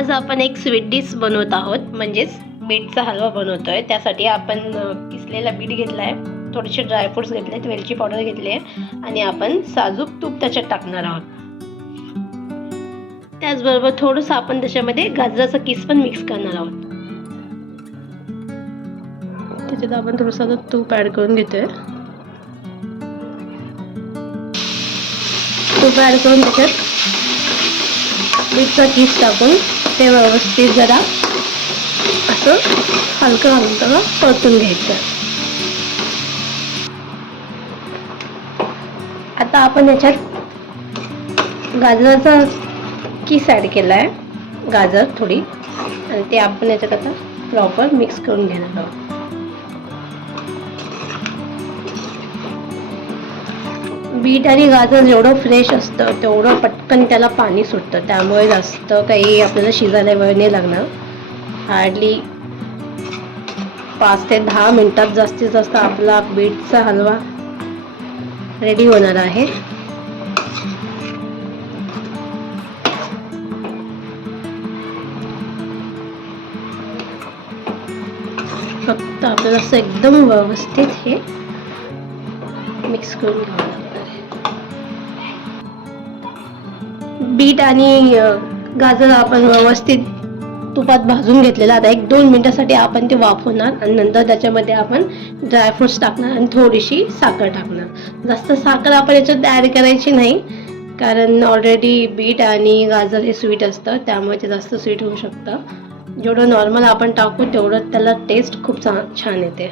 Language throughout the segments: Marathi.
आज आपण एक स्वीट डिश बनवत आहोत. म्हणजेच बीटचा हलवा बनवतोय. त्यासाठी आपण किसलेला बीट घेतला आहे थोडेसे ड्रायफ्रुट्स घेतले आहेत वेलची पावडर घेतली आहे आणि आपण साजूक तूप त्याच्यात टाकणार आहोत. त्याचबरोबर थोडंसं आपण त्याच्यामध्ये गाजराचा किस पण मिक्स करणार आहोत. त्याच्यात आपण थोडंसं तूप ॲड करून घेतोय. तूप ॲड करून त्याच्यात बीटचा किस टाकून ते व्यवस्थित जरा असं हलकं हलकं परतून घ्यायचं. आता आपण याच्यात गाजराचा किस ॲड केला आहे गाजर थोडी. आणि ते आपण याच्यात आता प्रॉपर मिक्स करून घेणार आहोत. बीट आणि गाजर जेवढं फ्रेश असतं तेवढं पटकन त्याला पाणी सुटतं. त्यामुळे जास्त काही आपल्याला शिजायला वेळ नाही लागणार. हार्डली पाच ते दहा मिनटात जास्तीत जास्त आपला बीटचा हलवा रेडी होणार आहे. फक्त आपल्याला असं एकदम व्यवस्थित हे मिक्स करून घ्यावं. बीट आणि गाजर आपण व्यवस्थित तुपात भाजून घेतलेलं. आता एक दोन मिनिटासाठी आपण ते वाफवणार आणि नंतर त्याच्यामध्ये आपण ड्रायफ्रुट्स टाकणार आणि थोडीशी साखर टाकणार. जास्त साखर आपण याच्यात ॲड करायची नाही कारण ऑलरेडी बीट आणि गाजर हे स्वीट असतं त्यामुळे ते जास्त स्वीट होऊ शकतं. जेवढं नॉर्मल आपण टाकू तेवढं त्याला टेस्ट खूप चा छान येते.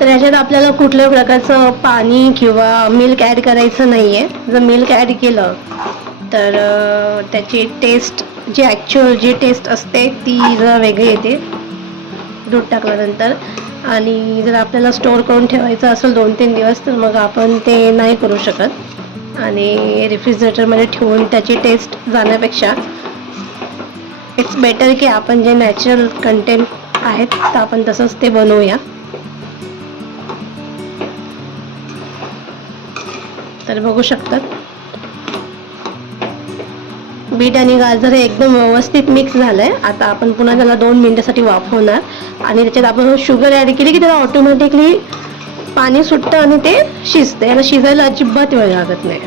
तर याच्यात आपल्याला कुठल्याही प्रकारचं पाणी किंवा मिल्क ॲड करायचं नाही आहे जर मिल्क ॲड केलं तर त्याची टेस्ट जी ॲक्च्युअल जी टेस्ट असते ती जरा वेगळी येते. दूध टाकल्यानंतर. आणि जर आपल्याला स्टोअर करून ठेवायचं असेल दोन तीन दिवस तर मग आपण ते नाही करू शकत. आणि रेफ्रिजरेटरमध्ये ठेवून त्याची टेस्ट जाण्यापेक्षा इट्स बेटर की आपण जे नॅचरल कंटेंट आहेत तर आपण तसंच ते बनवूया. तर बघू शकतात. बीट आणि गाजर हे एकदम व्यवस्थित मिक्स झालंय. आता आपण पुन्हा त्याला दोन मिनिटासाठी वाफवणार. आणि त्याच्यात आपण शुगर ॲड केली की त्याला ऑटोमॅटिकली पाणी सुटतं आणि ते शिजतं. याला शिजायला अजिबात वेळ लागत नाही.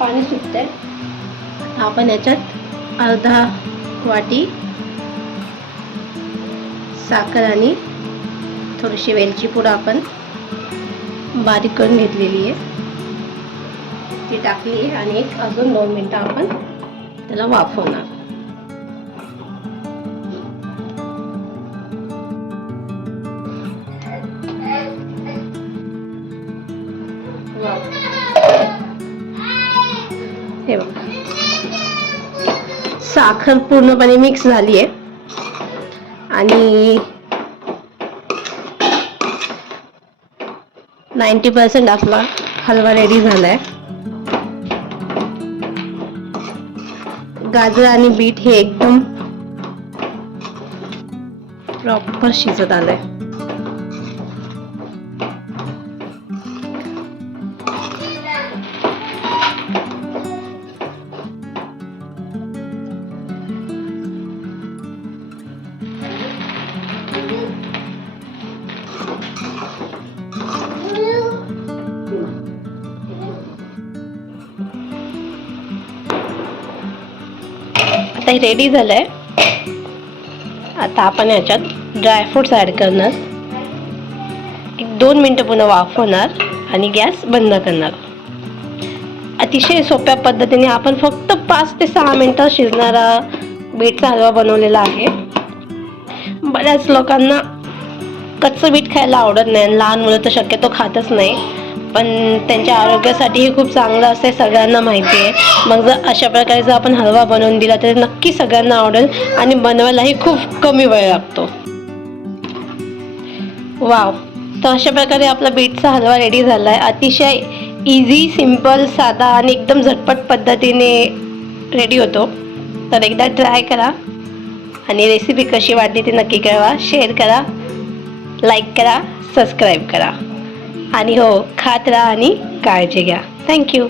पाणी सुटतंय. आपण याच्यात अर्धा वाटी साखर आणि थोडीशी वेलची पूड आपण बारीक करून घेतलेली आहे. ती टाकली आहे आणि एक अजून दोन मिनटं आपण त्याला वाफवणार. हे बघा. साखर पूर्णपणे मिक्स झाली आहे आणि नाईन्टी पर्सेंट आपला हलवा रेडी झालाय. गाजर आणि बीट हे एकदम प्रॉपर शिजत आलंय. आता हे रेडी झालंय. आता आपण याच्यात ड्रायफ्रुट्स ॲड करणार. एक दोन मिनटं पुन्हा वाफवणार आणि गॅस बंद करणार. अतिशय सोप्या पद्धतीने आपण फक्त पाच ते सहा मिनटं शिजणारा बीटचा हलवा बनवलेला आहे. बऱ्याच लोकांना कच्चं बीट खायला आवडत नाही आणि लहान मुलं तर शक्यतो खातच नाही. पण त्यांच्या आरोग्यासाठीही खूप चांगलं असं सगळ्यांना माहिती आहे. मग जर अशा प्रकारे जर आपण हलवा बनवून दिला तर नक्की सगळ्यांना आवडेल आणि बनवायलाही खूप कमी वेळ लागतो. वाव. तर अशा प्रकारे आपला बीटचा हलवा रेडी झाला आहे अतिशय इझी सिंपल साधा आणि एकदम झटपट पद्धतीने रेडी होतो. तर एकदा ट्राय करा. आणि रेसिपी कशी वाटली ते नक्की कळवा. शेअर करा. लाईक करा. सबस्क्राईब करा. आणि हो खात राहा आणि काळजी घ्या. थँक्यू